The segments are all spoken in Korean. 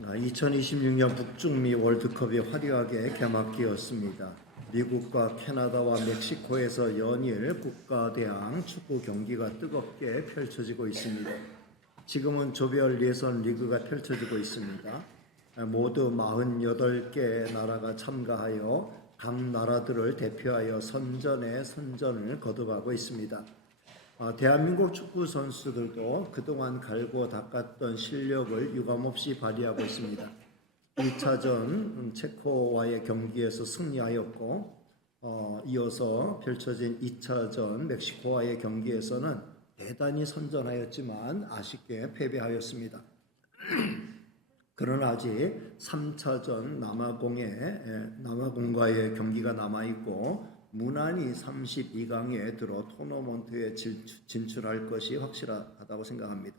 2026년 북중미 월드컵이 화려하게 개막되었습니다. 미국과 캐나다와 멕시코에서 연일 국가대항 축구 경기가 뜨겁게 펼쳐지고 있습니다. 지금은 조별 예선 리그가 펼쳐지고 있습니다. 모두 48개 나라가 참가하여 각 나라들을 대표하여 선전에 선전을 거듭하고 있습니다. 대한민국 축구 선수들도 그동안 갈고 닦았던 실력을 유감없이 발휘하고 있습니다. 1차전 체코와의 경기에서 승리하였고 이어서 펼쳐진 2차전 멕시코와의 경기에서는 대단히 선전하였지만 아쉽게 패배하였습니다. 그러나 아직 3차전 남아공과의 경기가 남아있고 무난히 32강에 들어 토너먼트에 진출할 것이 확실하다고 생각합니다.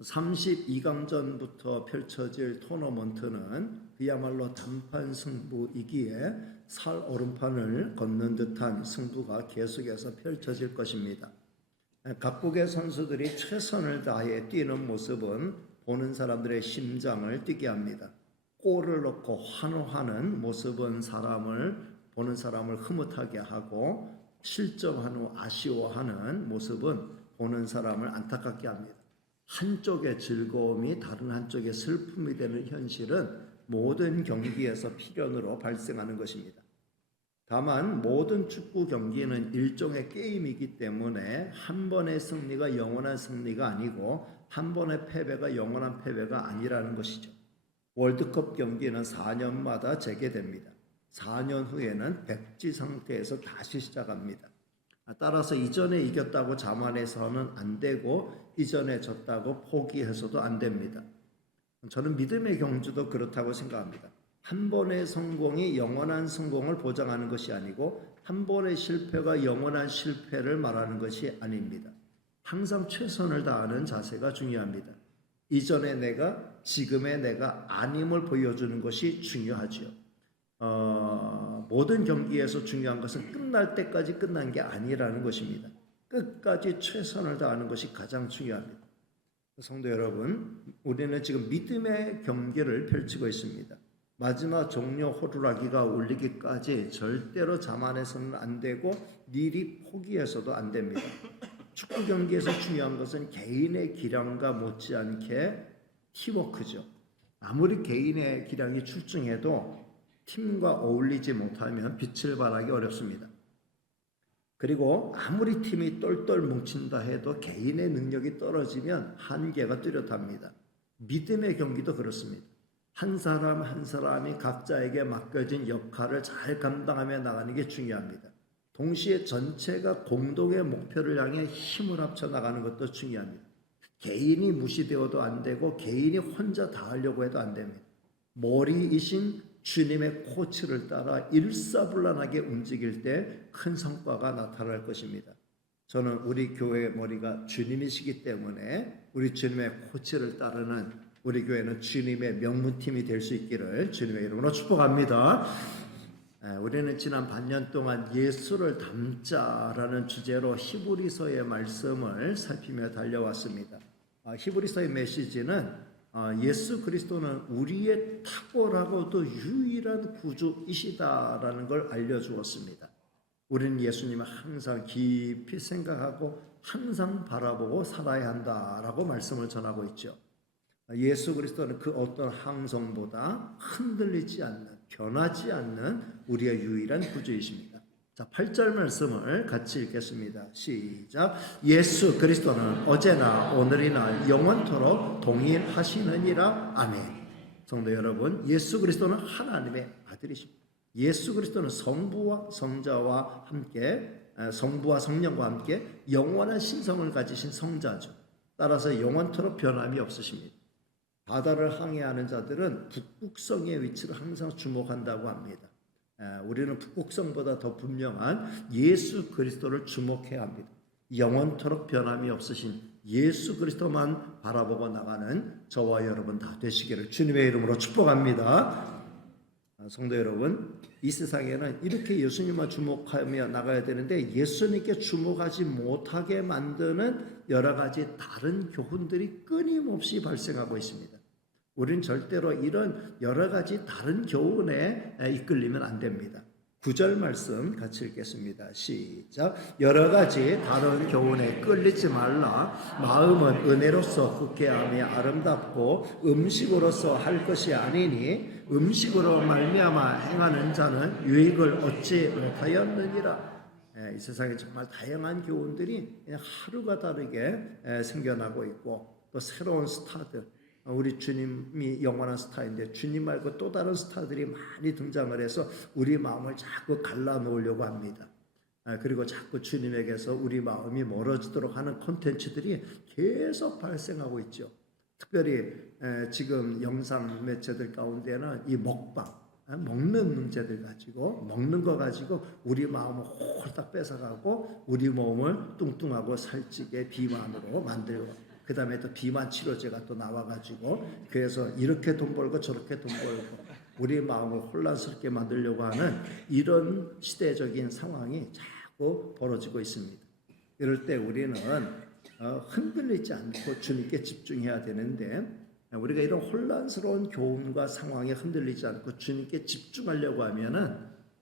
32강전부터 펼쳐질 토너먼트는 그야말로 단판 승부이기에 살 오른판을 걷는 듯한 승부가 계속해서 펼쳐질 것입니다. 각국의 선수들이 최선을 다해 뛰는 모습은 보는 사람들의 심장을 뛰게 합니다. 골을 넣고 환호하는 모습은 보는 사람을 흐뭇하게 하고 실점한 후 아쉬워하는 모습은 보는 사람을 안타깝게 합니다. 한쪽의 즐거움이 다른 한쪽의 슬픔이 되는 현실은 모든 경기에서 필연으로 발생하는 것입니다. 다만 모든 축구 경기는 일종의 게임이기 때문에 한 번의 승리가 영원한 승리가 아니고 한 번의 패배가 영원한 패배가 아니라는 것이죠. 월드컵 경기는 4년마다 재개됩니다. 4년 후에는 백지 상태에서 다시 시작합니다. 따라서 이전에 이겼다고 자만해서는 안 되고 이전에 졌다고 포기해서도 안 됩니다. 저는 믿음의 경주도 그렇다고 생각합니다. 한 번의 성공이 영원한 성공을 보장하는 것이 아니고 한 번의 실패가 영원한 실패를 말하는 것이 아닙니다. 항상 최선을 다하는 자세가 중요합니다. 이전의 내가 지금의 내가 아님을 보여주는 것이 중요하지요. 모든 경기에서 중요한 것은 끝날 때까지 끝난 게 아니라는 것입니다. 끝까지 최선을 다하는 것이 가장 중요합니다. 성도 여러분, 우리는 지금 믿음의 경기를 펼치고 있습니다. 마지막 종료 호루라기가 울리기까지 절대로 자만해서는 안 되고 미리 포기해서도 안 됩니다. 축구 경기에서 중요한 것은 개인의 기량과 못지않게 팀워크죠. 아무리 개인의 기량이 출중해도 팀과 어울리지 못하면 빛을 발하기 어렵습니다. 그리고 아무리 팀이 똘똘 뭉친다 해도 개인의 능력이 떨어지면 한계가 뚜렷합니다. 믿음의 경기도 그렇습니다. 한 사람 한 사람이 각자에게 맡겨진 역할을 잘 감당하며 나가는 게 중요합니다. 동시에 전체가 공동의 목표를 향해 힘을 합쳐 나가는 것도 중요합니다. 개인이 무시되어도 안 되고 개인이 혼자 다 하려고 해도 안 됩니다. 머리이신 주님의 코치를 따라 일사불란하게 움직일 때 큰 성과가 나타날 것입니다. 저는 우리 교회의 머리가 주님이시기 때문에 우리 주님의 코치를 따르는 우리 교회는 주님의 명문팀이 될 수 있기를 주님의 이름으로 축복합니다. 우리는 지난 반년 동안 예수를 닮자라는 주제로 히브리서의 말씀을 살피며 달려왔습니다. 히브리서의 메시지는 예수 그리스도는 우리의 탁월하고도 유일한 구주이시다라는 걸 알려주었습니다. 우리는 예수님을 항상 깊이 생각하고 항상 바라보고 살아야 한다라고 말씀을 전하고 있죠. 예수 그리스도는 그 어떤 항성보다 흔들리지 않는, 변하지 않는 우리의 유일한 구주이십니다. 자, 8절 말씀을 같이 읽겠습니다. 시작. 예수 그리스도는 어제나 오늘이나 영원토록 동일하시느니라. 아멘. 성도 여러분, 예수 그리스도는 하나님의 아들이십니다. 예수 그리스도는 성부와 성자와 함께, 성부와 성령과 함께 영원한 신성을 가지신 성자죠. 따라서 영원토록 변함이 없으십니다. 바다를 항해하는 자들은 북극성의 위치를 항상 주목한다고 합니다. 우리는 북극성보다 더 분명한 예수 그리스도를 주목해야 합니다. 영원토록 변함이 없으신 예수 그리스도만 바라보고 나가는 저와 여러분 다 되시기를 주님의 이름으로 축복합니다. 성도 여러분, 이 세상에는 이렇게 예수님만 주목하며 나가야 되는데 예수님께 주목하지 못하게 만드는 여러 가지 다른 교훈들이 끊임없이 발생하고 있습니다. 우리는 절대로 이런 여러 가지 다른 교훈에 이끌리면 안 됩니다. 9절 말씀 같이 읽겠습니다. 시작. 여러 가지 다른 교훈에 끌리지 말라. 마음은 은혜로서 굳게하며 아름답고 음식으로서 할 것이 아니니 음식으로 말미암아 행하는 자는 유익을 얻지 못하였느니라. 이 세상에 정말 다양한 교훈들이 하루가 다르게 생겨나고 있고, 또 새로운 스타들, 우리 주님이 영원한 스타인데 주님 말고 또 다른 스타들이 많이 등장을 해서 우리 마음을 자꾸 갈라놓으려고 합니다. 그리고 자꾸 주님에게서 우리 마음이 멀어지도록 하는 콘텐츠들이 계속 발생하고 있죠. 특별히 지금 영상 매체들 가운데는 이 먹방, 먹는 문제들 가지고, 먹는 거 가지고 우리 마음을 홀딱 뺏어가고 우리 몸을 뚱뚱하고 살찌게 비만으로 만들고, 그 다음에 또 비만 치료제가 또 나와가지고, 그래서 이렇게 돈 벌고 저렇게 돈 벌고 우리 마음을 혼란스럽게 만들려고 하는 이런 시대적인 상황이 자꾸 벌어지고 있습니다. 이럴 때 우리는 흔들리지 않고 주님께 집중해야 되는데, 우리가 이런 혼란스러운 교훈과 상황에 흔들리지 않고 주님께 집중하려고 하면은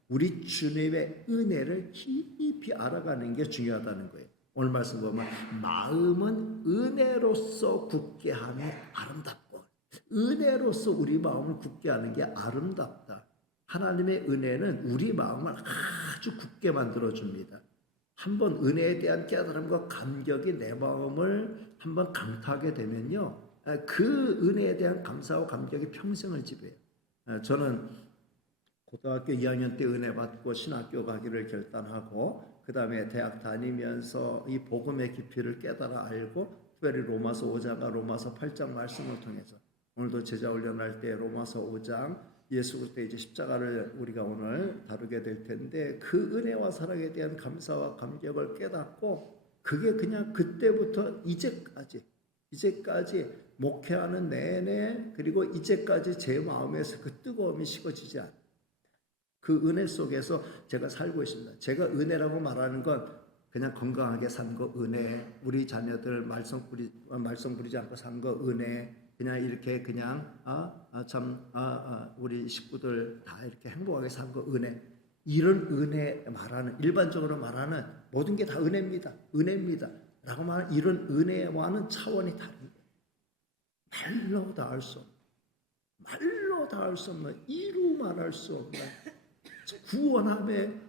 우리 주님의 은혜를 깊이 알아가는 게 중요하다는 거예요. 오늘 말씀 보면 마음은 은혜로서 굳게 하며 아름답고, 은혜로서 우리 마음을 굳게 하는 게 아름답다. 하나님의 은혜는 우리 마음을 아주 굳게 만들어줍니다. 한번 은혜에 대한 깨달음과 감격이 내 마음을 한번 강타하게 되면요, 그 은혜에 대한 감사와 감격이 평생을 지배해요. 저는 고등학교 2학년 때 은혜 받고 신학교 가기를 결단하고, 그 다음에 대학 다니면서 이 복음의 깊이를 깨달아 알고, 특별히 로마서 5장과 로마서 8장 말씀을 통해서, 오늘도 제자 훈련할 때 로마서 5장 예수 그리스도의 이제 십자가를 우리가 오늘 다루게 될 텐데, 그 은혜와 사랑에 대한 감사와 감격을 깨닫고, 그게 그냥 그때부터 이제까지 목회하는 내내, 그리고 이제까지 제 마음에서 그 뜨거움이 식어지지 않아요. 그 은혜 속에서 제가 살고 있습니다. 제가 은혜라고 말하는 건 그냥 건강하게 산 거 은혜, 우리 자녀들 말썽 부리지 않고 산 거 은혜, 그냥 이렇게 그냥 우리 식구들 다 이렇게 행복하게 산 거 은혜, 이런 은혜 말하는, 일반적으로 말하는 모든 게 다 은혜입니다. 라고 말하는 이런 은혜와는 차원이 다릅니다. 말로 다 할 수 없는, 이루 말할 수 없는 구원함의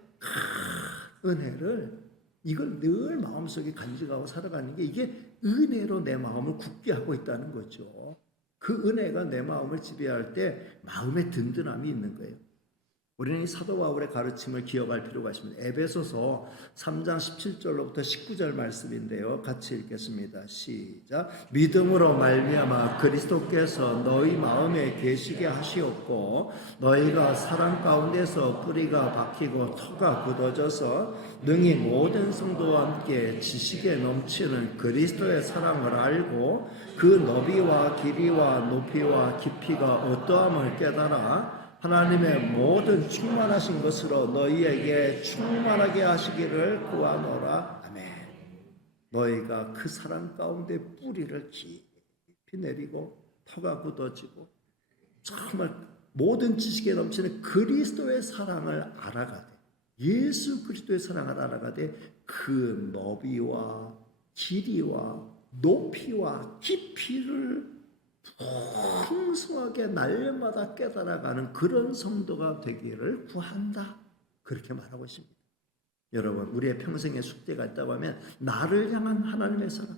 은혜를, 이걸 늘 마음속에 간직하고 살아가는 게, 이게 은혜로 내 마음을 굳게 하고 있다는 거죠. 그 은혜가 내 마음을 지배할 때 마음의 든든함이 있는 거예요. 우리는 이 사도 바울의 가르침을 기억할 필요가 있습니다. 에베소서 3장 17절로부터 19절 말씀인데요. 같이 읽겠습니다. 시작. 믿음으로 말미암아 그리스도께서 너희 마음에 계시게 하시었고, 너희가 사랑 가운데서 뿌리가 박히고 터가 굳어져서 능히 모든 성도와 함께 지식에 넘치는 그리스도의 사랑을 알고, 그 너비와 길이와 높이와 깊이가 어떠함을 깨달아 하나님의 모든 충만하신 것으로 너희에게 충만하게 하시기를 구하노라. 아멘. 너희가 그 사랑 가운데 뿌리를 깊이 내리고 터가 굳어지고, 정말 모든 지식에 넘치는 그리스도의 사랑을 알아가되, 예수 그리스도의 사랑을 알아가되, 그 너비와 길이와 높이와 깊이를 풍성하게 날마다 깨달아가는 그런 성도가 되기를 구한다. 그렇게 말하고 있습니다. 여러분, 우리의 평생의 숙제가 있다고 하면 나를 향한 하나님의 사랑,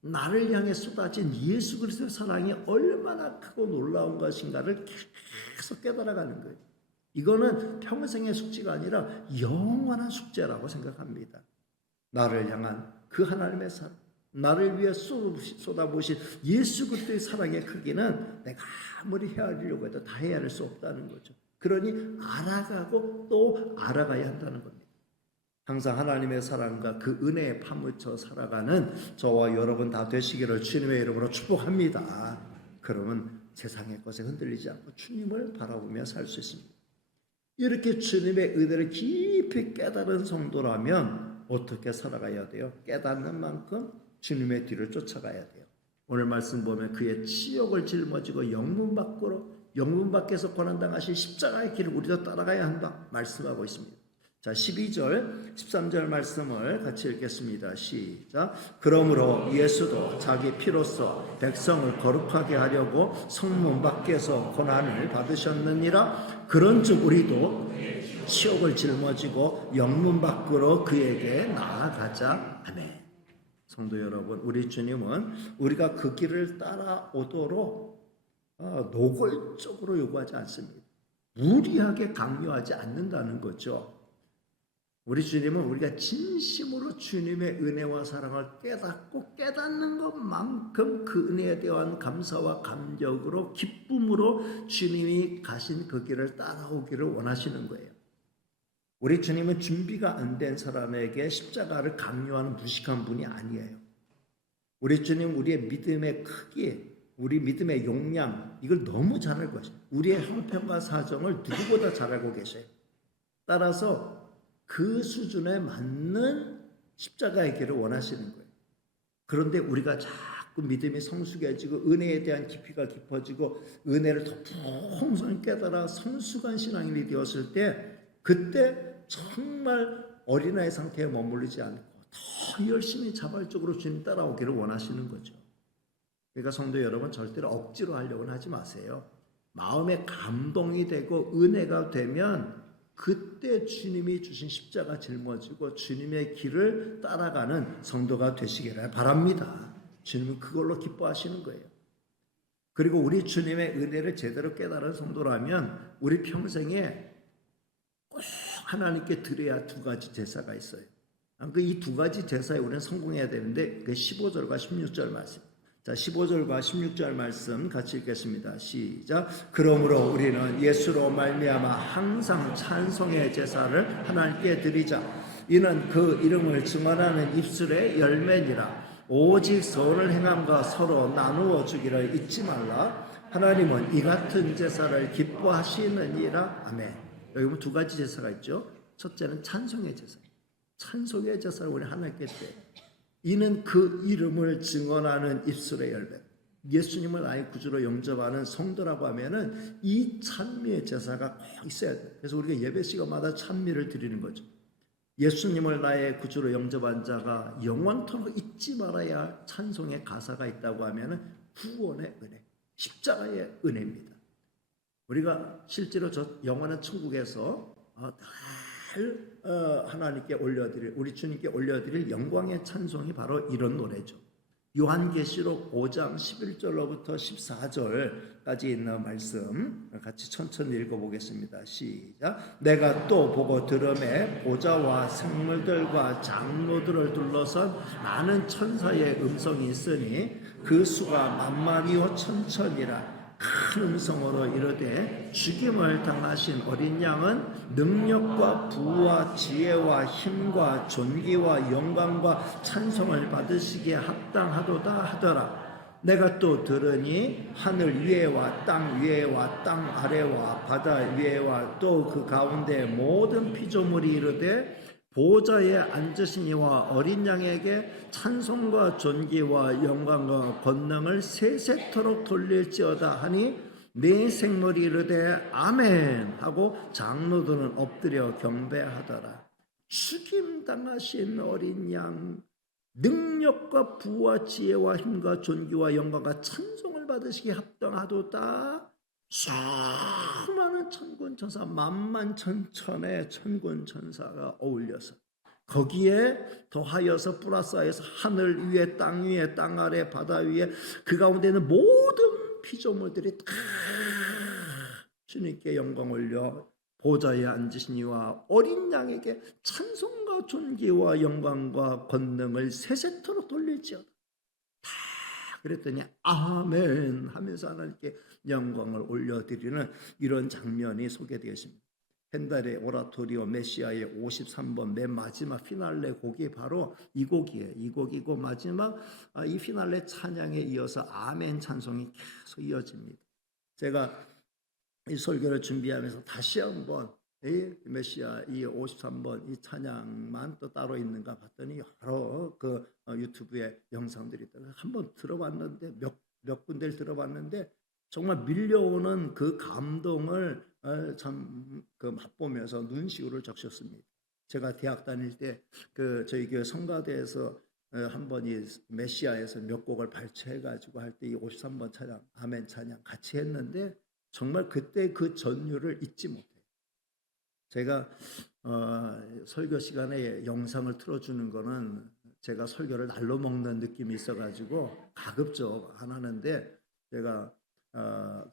나를 향해 쏟아진 예수 그리스도의 사랑이 얼마나 크고 놀라운 것인가를 계속 깨달아가는 거예요. 이거는 평생의 숙제가 아니라 영원한 숙제라고 생각합니다. 나를 향한 그 하나님의 사랑, 나를 위해 쏟아부으신 예수 그리스도의 사랑의 크기는 내가 아무리 헤아리려고 해도 다 헤아릴 수 없다는 거죠. 그러니 알아가고 또 알아가야 한다는 겁니다. 항상 하나님의 사랑과 그 은혜에 파묻혀 살아가는 저와 여러분 다 되시기를 주님의 이름으로 축복합니다. 그러면 세상의 것에 흔들리지 않고 주님을 바라보며 살 수 있습니다. 이렇게 주님의 은혜를 깊이 깨달은 성도라면 어떻게 살아가야 돼요? 깨닫는 만큼 주님의 뒤를 쫓아가야 돼요. 오늘 말씀 보면 그의 치욕을 짊어지고 영문 밖에서 고난당하신 십자가의 길을 우리도 따라가야 한다 말씀하고 있습니다. 자, 12절, 13절 말씀을 같이 읽겠습니다. 시작. 그러므로 예수도 자기 피로써 백성을 거룩하게 하려고 성문 밖에서 고난을 받으셨느니라. 그런즉 우리도 치욕을 짊어지고 영문 밖으로 그에게 나아가자. 아멘. 성도 여러분, 우리 주님은 우리가 그 길을 따라오도록 노골적으로 요구하지 않습니다. 무리하게 강요하지 않는다는 거죠. 우리 주님은 우리가 진심으로 주님의 은혜와 사랑을 깨닫고 깨닫는 것만큼 그 은혜에 대한 감사와 감격으로 기쁨으로 주님이 가신 그 길을 따라오기를 원하시는 거예요. 우리 주님은 준비가 안 된 사람에게 십자가를 강요하는 무식한 분이 아니에요. 우리 주님 우리의 믿음의 크기, 우리 믿음의 용량 이걸 너무 잘 알고 계세요. 우리의 형편과 사정을 누구보다 잘 알고 계세요. 따라서 그 수준에 맞는 십자가의 길을 원하시는 거예요. 그런데 우리가 자꾸 믿음이 성숙해지고 은혜에 대한 깊이가 깊어지고 은혜를 더 풍성히 깨달아 성숙한 신앙인이 되었을 때 그때 정말 어린아이 상태에 머무르지 않고 더 열심히 자발적으로 주님 따라오기를 원하시는 거죠. 그러니까 성도 여러분, 절대로 억지로 하려고는 하지 마세요. 마음에 감동이 되고 은혜가 되면 그때 주님이 주신 십자가 짊어지고 주님의 길을 따라가는 성도가 되시기를 바랍니다. 주님은 그걸로 기뻐하시는 거예요. 그리고 우리 주님의 은혜를 제대로 깨달은 성도라면 우리 평생에 꼭 하나님께 드려야 두 가지 제사가 있어요. 이 두 가지 제사에 우리는 성공해야 되는데 그 15절과 16절 말씀. 자, 15절과 16절 말씀 같이 읽겠습니다. 시작. 그러므로 우리는 예수로 말미암아 항상 찬송의 제사를 하나님께 드리자. 이는 그 이름을 증언하는 입술의 열매니라. 오직 선을 행함과 서로 나누어 주기를 잊지 말라. 하나님은 이 같은 제사를 기뻐하시느니라. 아멘. 여기 보면 두 가지 제사가 있죠. 첫째는 찬송의 제사. 찬송의 제사를 우리 하나님께 드려요. 이는 그 이름을 증언하는 입술의 열매. 예수님을 나의 구주로 영접하는 성도라고 하면은 이 찬미의 제사가 꼭 있어야 돼요. 그래서 우리가 예배 시간마다 찬미를 드리는 거죠. 예수님을 나의 구주로 영접한 자가 영원토록 잊지 말아야 할 찬송의 가사가 있다고 하면은 구원의 은혜, 십자가의 은혜입니다. 우리가 실제로 저 영원한 천국에서 하나님께 올려드릴, 우리 주님께 올려드릴 영광의 찬송이 바로 이런 노래죠. 요한계시록 5장 11절로부터 14절까지 있는 말씀 같이 천천히 읽어보겠습니다. 시작. 내가 또 보고 들음에 보좌와 생물들과 장로들을 둘러선 많은 천사의 음성이 있으니 그 수가 만만이요 천천이라. 큰 음성으로 이르되 죽임을 당하신 어린 양은 능력과 부와 지혜와 힘과 존귀와 영광과 찬송을 받으시기에 합당하도다 하더라. 내가 또 들으니 하늘 위에와 땅 위에와 땅 아래와 바다 위에와 또 그 가운데 모든 피조물이 이르되 보좌에 앉으신 이와 어린 양에게 찬송과 존귀와 영광과 권능을 세세토록 돌릴지어다 하니 네 생물이 이르되 아멘 하고 장로들은 엎드려 경배하더라. 죽임당하신 어린 양, 능력과 부와 지혜와 힘과 존귀와 영광과 찬송을 받으시기에 합당하도다. 수많은 천군천사, 만만천천의 천군천사가 어울려서 거기에 더하여서 플러스하여서 하늘 위에 땅 위에 땅 아래 바다 위에 그 가운데 있는 모든 피조물들이 다 주님께 영광 올려 보좌에 앉으신 이와 어린 양에게 찬송과 존귀와 영광과 권능을 세세토록 돌릴지어다. 그랬더니 아멘 하면서 하나님께 영광을 올려드리는 이런 장면이 소개되어 있습니다. 헨델의 오라토리오 메시아의 53번 맨 마지막 피날레 곡이 바로 이 곡이에요. 이 곡이고 마지막 이 피날레 찬양에 이어서 아멘 찬송이 계속 이어집니다. 제가 이 설교를 준비하면서 다시 한번 이 메시아 이 53번 이 찬양만 또 따로 있는가 봤더니 여러 그 유튜브에 영상들이 있더라고요. 한번 들어봤는데 몇 군데를 들어봤는데 정말 밀려오는 그 감동을 참 그 맛보면서 눈시울을 적셨습니다. 제가 대학 다닐 때 그 저희 교회 성가대에서 한번 이 메시아에서 몇 곡을 발췌해 가지고 할 때 이 53번 찬양, 아멘 찬양 같이 했는데 정말 그때 그 전율을 잊지 못해요. 제가 설교 시간에 영상을 틀어주는 거는 제가 설교를 날로 먹는 느낌이 있어가지고 가급적 안 하는데, 제가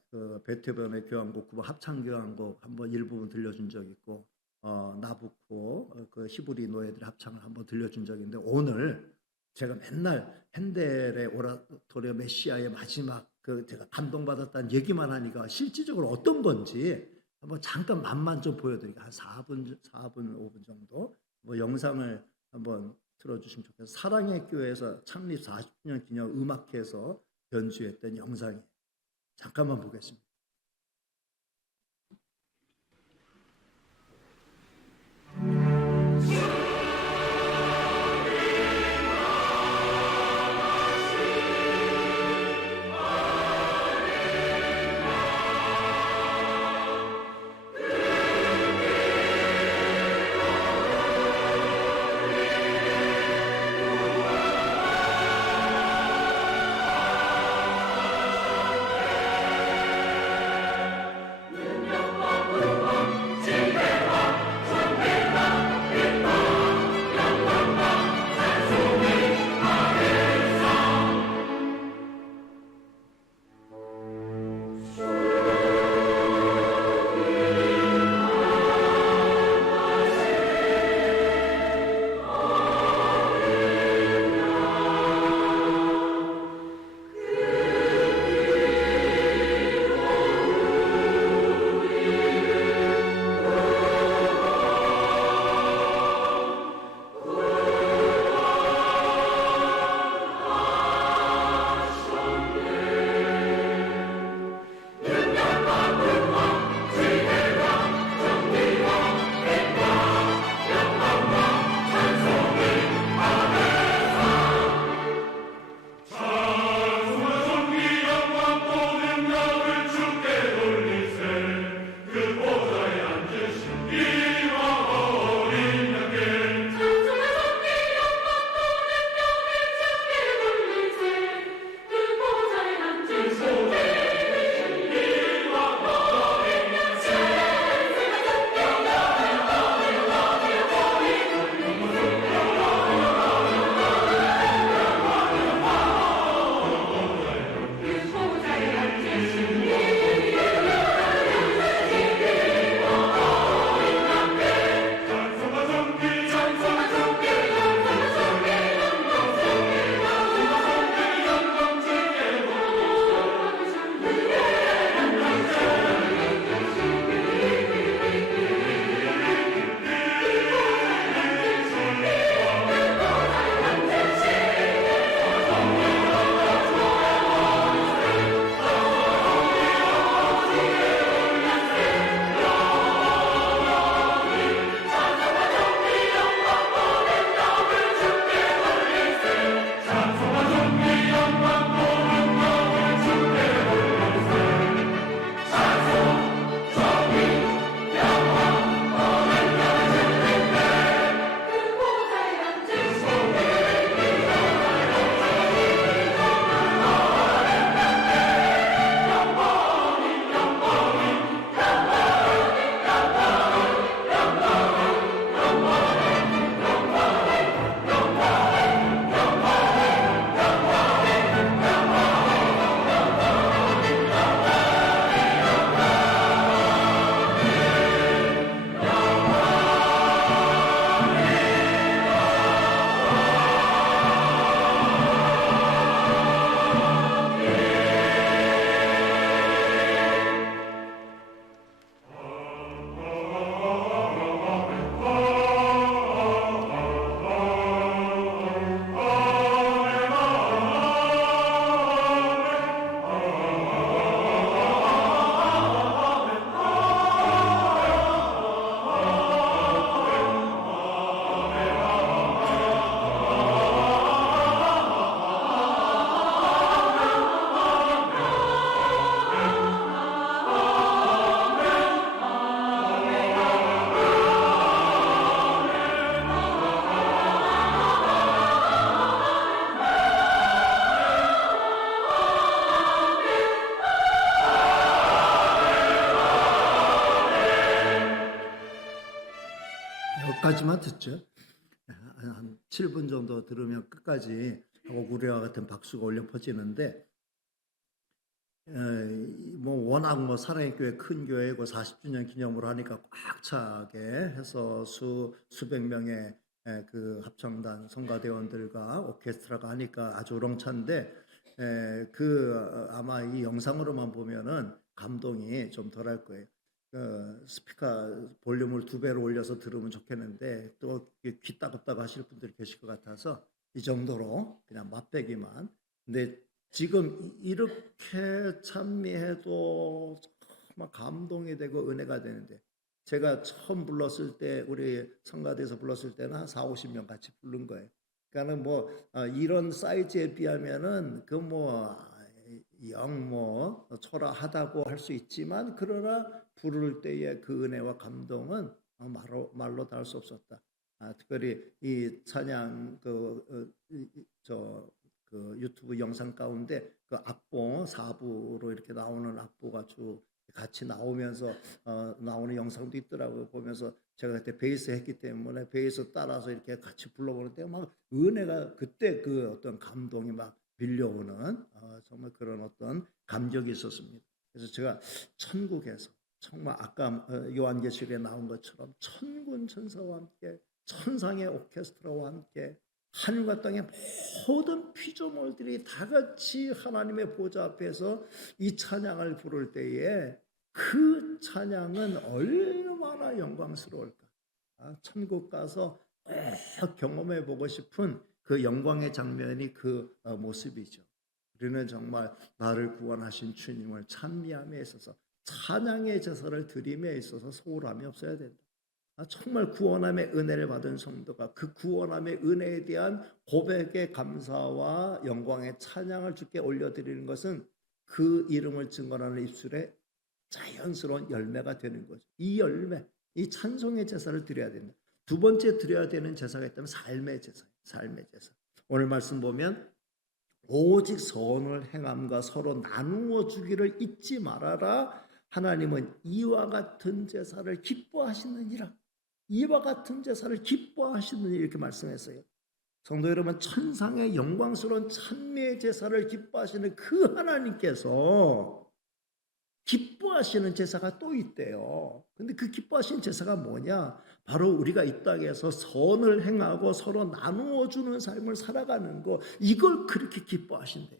그 베토벤의 교향곡 9번 합창교향곡 한번 일부분 들려준 적 있고, 나부코 그 히브리 노예들 합창을 한번 들려준 적이 있는데, 오늘 제가 맨날 핸델의 오라토리오 메시아의 마지막 그 제가 감동받았다는 얘기만 하니까 실질적으로 어떤 건지 한번 잠깐 맛만 좀 보여드릴게요. 한 4분, 5분 정도 뭐 영상을 한번 틀어주시면 좋겠어요. 사랑의 교회에서 창립 40주년 기념 음악회에서 연주했던 영상이에요. 잠깐만 보겠습니다. 끝까지만 듣죠. 한 7분 정도 들으면 끝까지 하고 우리와 같은 박수가 올려 퍼지는데, 뭐 워낙 뭐 사랑의 교회 큰 교회고 40주년 기념으로 하니까 꽉 차게 해서 수백 명의 그 합창단 성가대원들과 오케스트라가 하니까 아주 우렁찬데, 아마 이 영상으로만 보면은 감동이 좀 덜할 거예요. 스피커 볼륨을 2배로 올려서 들으면 좋겠는데 또 귀 따갑다고 하실 분들이 계실 것 같아서 이 정도로 그냥 맛배기만. 근데 지금 이렇게 찬미해도 정말 감동이 되고 은혜가 되는데, 제가 처음 불렀을 때 우리 성가대에서 불렀을 때는 한 4, 50명 같이 부른 거예요. 그러니까는 뭐 이런 사이즈에 비하면은 영 초라하다고 할 수 있지만, 그러나 부를 때의 그 은혜와 감동은 말로 다 할 수 없었다. 특별히 이 찬양 그 유튜브 영상 가운데 그 악보 4부로 이렇게 나오는 악보가 쭉 같이 나오면서 나오는 영상도 있더라고요. 보면서 제가 그때 베이스 했기 때문에 베이스 따라서 이렇게 같이 불러보는데 막 은혜가, 그때 그 어떤 감동이 막 밀려오는 정말 그런 어떤 감격이 있었습니다. 그래서 제가 천국에서 정말 아까 요한계시록에 나온 것처럼 천군 천사와 함께 천상의 오케스트라와 함께 하늘과 땅의 모든 피조물들이 다 같이 하나님의 보좌 앞에서 이 찬양을 부를 때에 그 찬양은 얼마나 영광스러울까. 천국 가서 꼭 경험해 보고 싶은 그 영광의 장면이 그 모습이죠. 우리는 정말 나를 구원하신 주님을 찬미함에 있어서, 찬양의 제사를 드림에 있어서 소홀함이 없어야 된다. 정말 구원함의 은혜를 받은 성도가 그 구원함의 은혜에 대한 고백의 감사와 영광의 찬양을 주께 올려드리는 것은 그 이름을 증거하는 입술에 자연스러운 열매가 되는 거죠. 이 열매, 이 찬송의 제사를 드려야 된다. 두 번째 드려야 되는 제사가 있다면 삶의 제사예요. 삶의 제사. 오늘 말씀 보면 오직 선을 행함과 서로 나누어 주기를 잊지 말아라. 하나님은 이와 같은 제사를 기뻐하시느니라. 이와 같은 제사를 기뻐하시느니라 이렇게 말씀했어요. 성도 여러분, 천상의 영광스러운 찬미의 제사를 기뻐하시는 그 하나님께서 기뻐하시는 제사가 또 있대요. 근데 그 기뻐하시는 제사가 뭐냐? 바로 우리가 이 땅에서 선을 행하고 서로 나누어 주는 삶을 살아가는 거, 이걸 그렇게 기뻐하신대요.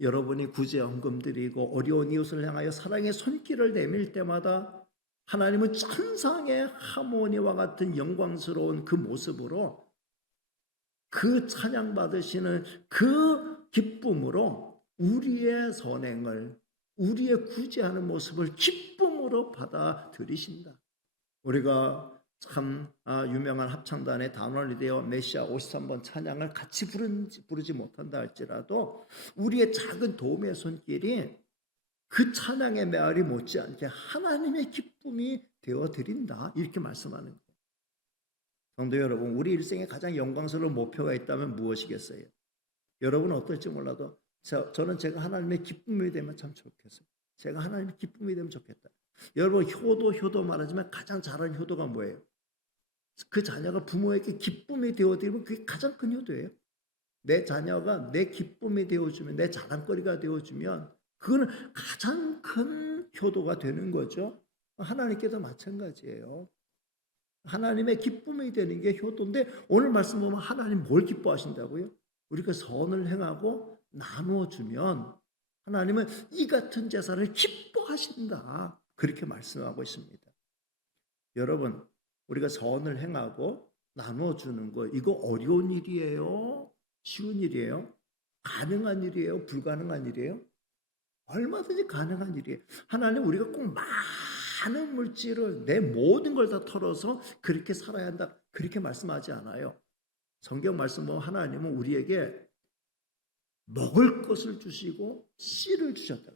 여러분이 구제헌금 드리고 어려운 이웃을 향하여 사랑의 손길을 내밀 때마다 하나님은 천상의 하모니와 같은 영광스러운 그 모습으로, 그 찬양 받으시는 그 기쁨으로 우리의 선행을, 우리의 구제하는 모습을 기쁨으로 받아들이신다. 우리가 참 유명한 합창단의 단원이 되어 메시아 53번 찬양을 같이 부르지 못한다 할지라도 우리의 작은 도움의 손길이 그 찬양의 메아리 못지않게 하나님의 기쁨이 되어드린다, 이렇게 말씀하는 거예요. 성도 여러분, 우리 일생에 가장 영광스러운 목표가 있다면 무엇이겠어요? 여러분은 어떨지 몰라도 저는 제가 하나님의 기쁨이 되면 참 좋겠어요. 제가 하나님의 기쁨이 되면 좋겠다. 여러분, 효도 말하지만 가장 잘하는 효도가 뭐예요? 그 자녀가 부모에게 기쁨이 되어드리면 그게 가장 큰 효도예요. 내 자녀가 내 기쁨이 되어주면, 내 자랑거리가 되어주면 그거는 가장 큰 효도가 되는 거죠. 하나님께도 마찬가지예요. 하나님의 기쁨이 되는 게 효도인데, 오늘 말씀 보면 하나님 뭘 기뻐하신다고요? 우리가 선을 행하고 나누어 주면 하나님은 이 같은 제사를 기뻐하신다, 그렇게 말씀하고 있습니다. 여러분, 우리가 선을 행하고 나누어 주는 거, 이거 어려운 일이에요? 쉬운 일이에요? 가능한 일이에요? 불가능한 일이에요? 얼마든지 가능한 일이에요. 하나님, 우리가 꼭 많은 물질을, 내 모든 걸 다 털어서 그렇게 살아야 한다, 그렇게 말씀하지 않아요. 성경 말씀 보면 하나님은 우리에게 먹을 것을 주시고 씨를 주셨다.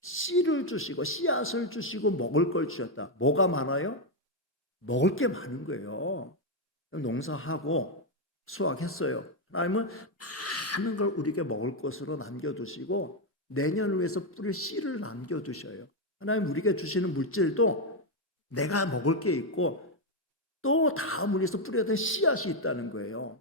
씨를 주시고 씨앗을 주시고 먹을 걸 주셨다. 뭐가 많아요? 먹을 게 많은 거예요. 농사하고 수확했어요. 하나님은 많은 걸 우리에게 먹을 것으로 남겨두시고 내년을 위해서 뿌릴 씨를 남겨두셔요. 하나님 우리에게 주시는 물질도 내가 먹을 게 있고 또 다음을 위해서 뿌려야 될 씨앗이 있다는 거예요.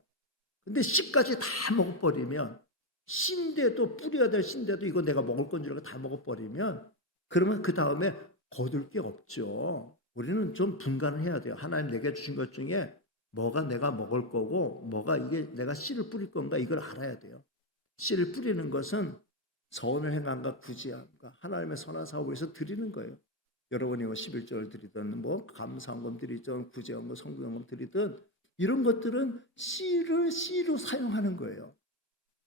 근데 씨까지 다 먹어버리면, 씨인데도 뿌려야 될 씨인데도 이거 내가 먹을 건 줄 알고 다 먹어버리면, 그러면 그 다음에 거둘 게 없죠. 우리는 좀 분간을 해야 돼요. 하나님 내게 주신 것 중에 뭐가 내가 먹을 거고 뭐가 이게 내가 씨를 뿌릴 건가, 이걸 알아야 돼요. 씨를 뿌리는 것은 선을 행함과 구제함과 하나님의 선한 사업을 위해서 드리는 거예요. 여러분이 11조를 드리든 뭐 감사헌금 드리든 구제헌금 성금헌금 드리든 이런 것들은 씨로 사용하는 거예요.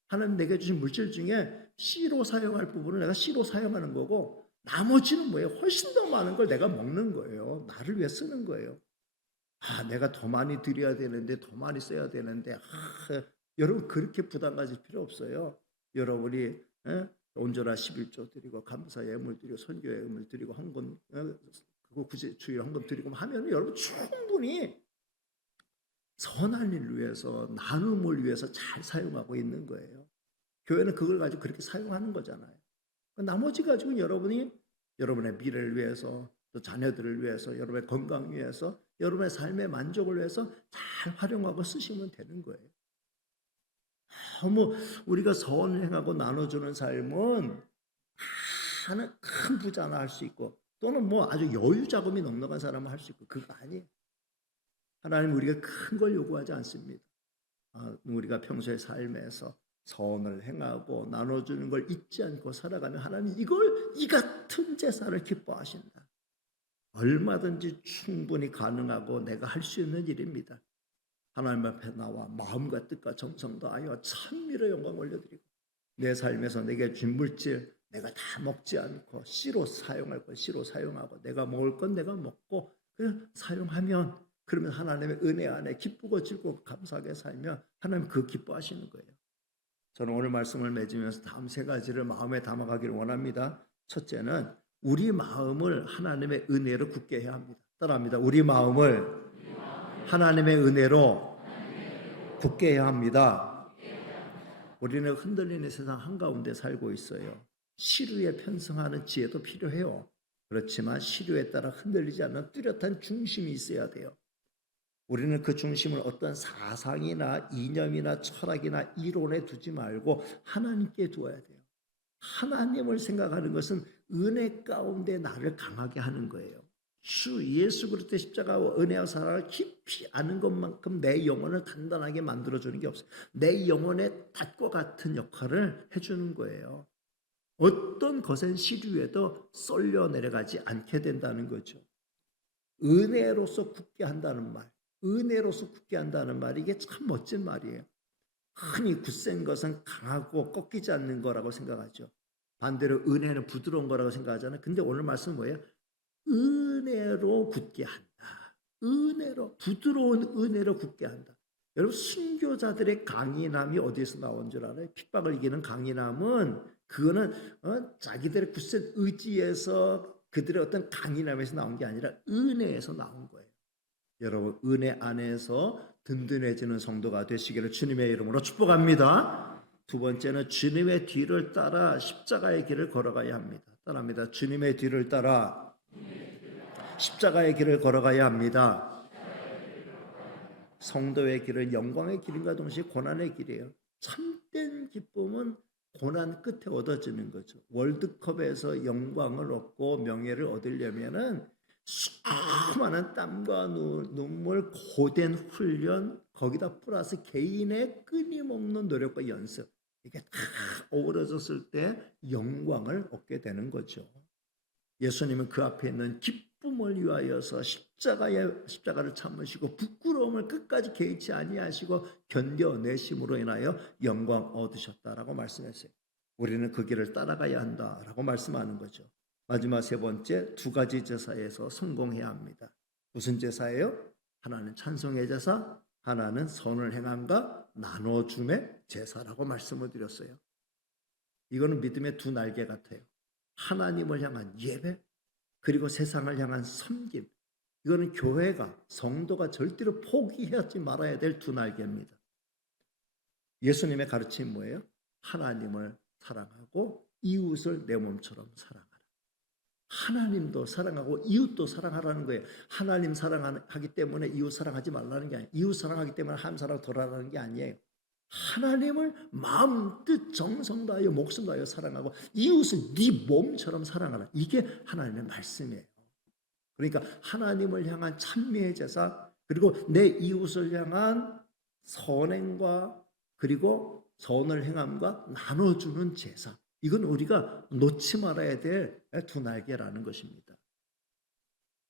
하나님 내게 주신 물질 중에 씨로 사용할 부분을 내가 씨로 사용하는 거고, 나머지는 뭐예요? 훨씬 더 많은 걸 내가 먹는 거예요. 나를 위해 쓰는 거예요. 내가 더 많이 드려야 되는데, 더 많이 써야 되는데, 여러분 그렇게 부담 가질 필요 없어요. 여러분이 온전한 11조 드리고 감사 예물 드리고 선교 예물 드리고 헌금, 그거 주일 헌금 드리고 하면 여러분 충분히 선한 일을 위해서, 나눔을 위해서 잘 사용하고 있는 거예요. 교회는 그걸 가지고 그렇게 사용하는 거잖아요. 나머지 가지고 여러분이 여러분의 미래를 위해서, 또 자녀들을 위해서, 여러분의 건강 위해서, 여러분의 삶의 만족을 위해서 잘 활용하고 쓰시면 되는 거예요. 우리가 선을 행하고 나눠주는 삶은 하는 큰 부자나 할 수 있고, 또는 아주 여유 자금이 넉넉한 사람은 할 수 있고, 그거 아니에요. 하나님 우리가 큰 걸 요구하지 않습니다. 우리가 평소의 삶에서 선을 행하고 나눠주는 걸 잊지 않고 살아가면 하나님 이 같은 제사를 기뻐하신다. 얼마든지 충분히 가능하고 내가 할 수 있는 일입니다. 하나님 앞에 나와 마음과 뜻과 정성 다하여 찬미로 영광 올려드리고, 내 삶에서 내게 준 물질 내가 다 먹지 않고 씨로 사용할 건 씨로 사용하고, 내가 먹을 건 내가 먹고 그냥 사용하면, 그러면 하나님의 은혜 안에 기쁘고 즐겁고 감사하게 살면 하나님 그 기뻐하시는 거예요. 저는 오늘 말씀을 맺으면서 다음 세 가지를 마음에 담아가기를 원합니다. 첫째는 우리 마음을 하나님의 은혜로 굳게 해야 합니다. 따라합니다. 우리 마음을 하나님의 은혜로 굳게 해야 합니다. 우리는 흔들리는 세상 한가운데 살고 있어요. 시류에 편승하는 지혜도 필요해요. 그렇지만 시류에 따라 흔들리지 않는 뚜렷한 중심이 있어야 돼요. 우리는 그 중심을 어떤 사상이나 이념이나 철학이나 이론에 두지 말고 하나님께 두어야 돼요. 하나님을 생각하는 것은 은혜 가운데 나를 강하게 하는 거예요. 주 예수 그리스도의 십자가와 은혜와 사랑을 깊이 아는 것만큼 내 영혼을 단단하게 만들어주는 게 없어요. 내 영혼의 닷과 같은 역할을 해주는 거예요. 어떤 거센 시류에도 쏠려 내려가지 않게 된다는 거죠. 은혜로서 굳게 한다는 말, 은혜로서 굳게 한다는 말이 이게 참 멋진 말이에요. 흔히 굳센 것은 강하고 꺾이지 않는 거라고 생각하죠. 반대로 은혜는 부드러운 거라고 생각하잖아요. 근데 오늘 말씀은 뭐예요? 은혜로 굳게 한다. 은혜로, 부드러운 은혜로 굳게 한다. 여러분, 순교자들의 강인함이 어디에서 나온 줄 알아요? 핍박을 이기는 강인함은 그거는 자기들의 굳센 의지에서, 그들의 어떤 강인함에서 나온 게 아니라 은혜에서 나온 거예요. 여러분, 은혜 안에서 든든해지는 성도가 되시기를 주님의 이름으로 축복합니다. 두 번째는 주님의 뒤를 따라 십자가의 길을 걸어가야 합니다. 따라합니다. 주님의 뒤를 따라 십자가의 길을 걸어가야 합니다. 성도의 길은 영광의 길인가 동시에 고난의 길이에요. 참된 기쁨은 고난 끝에 얻어지는 거죠. 월드컵에서 영광을 얻고 명예를 얻으려면은 수많은 땀과 눈물, 고된 훈련, 거기다 플러스 개인의 끊임없는 노력과 연습, 이게 다 어우러졌을 때 영광을 얻게 되는 거죠. 예수님은 그 앞에 있는 기쁨을 위하여서 십자가를 참으시고 부끄러움을 끝까지 개의치 아니하시고 견뎌내심으로 인하여 영광 얻으셨다라고 말씀했어요. 우리는 그 길을 따라가야 한다라고 말씀하는 거죠. 마지막 세 번째, 두 가지 제사에서 성공해야 합니다. 무슨 제사예요? 하나는 찬송의 제사, 하나는 선을 행함과 나눠줌의 제사라고 말씀을 드렸어요. 이거는 믿음의 두 날개 같아요. 하나님을 향한 예배, 그리고 세상을 향한 섬김. 이거는 교회가, 성도가 절대로 포기하지 말아야 될 두 날개입니다. 예수님의 가르침이 뭐예요? 하나님을 사랑하고 이웃을 내 몸처럼 사랑하라. 하나님도 사랑하고 이웃도 사랑하라는 거예요. 하나님 사랑하기 때문에 이웃 사랑하지 말라는 게 아니에요. 이웃 사랑하기 때문에 하나님 사랑 덜하라는 게 아니에요. 하나님을 마음, 뜻, 정성 다하여 목숨 다하여 사랑하고 이웃을 네 몸처럼 사랑하라. 이게 하나님의 말씀이에요. 그러니까 하나님을 향한 찬미의 제사, 그리고 내 이웃을 향한 선행과 그리고 선을 행함과 나눠주는 제사. 이건 우리가 놓지 말아야 될 두 날개라는 것입니다.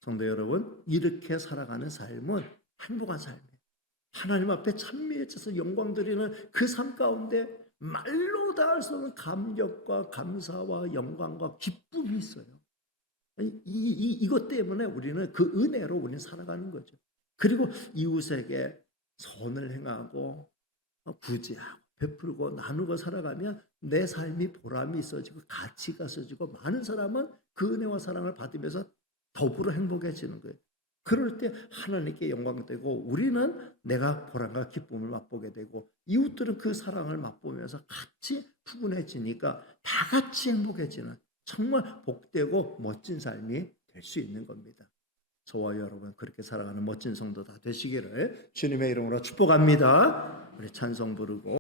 성도 여러분, 이렇게 살아가는 삶은 행복한 삶이에요. 하나님 앞에 찬미의 제사 영광 드리는 그 삶 가운데 말로 다 할 수 없는 감격과 감사와 영광과 기쁨이 있어요. 이것 때문에 우리는 그 은혜로 우리는 살아가는 거죠. 그리고 이웃에게 선을 행하고 구제하고 베풀고 나누고 살아가면 내 삶이 보람이 있어지고 가치가 있어지고 많은 사람은 그 은혜와 사랑을 받으면서 더불어 행복해지는 거예요. 그럴 때 하나님께 영광되고 우리는 내가 보람과 기쁨을 맛보게 되고 이웃들은 그 사랑을 맛보면서 같이 푸근해지니까 다 같이 행복해지는 정말 복되고 멋진 삶이 될 수 있는 겁니다. 저와 여러분 그렇게 살아가는 멋진 성도 다 되시기를 주님의 이름으로 축복합니다. 우리 찬송 부르고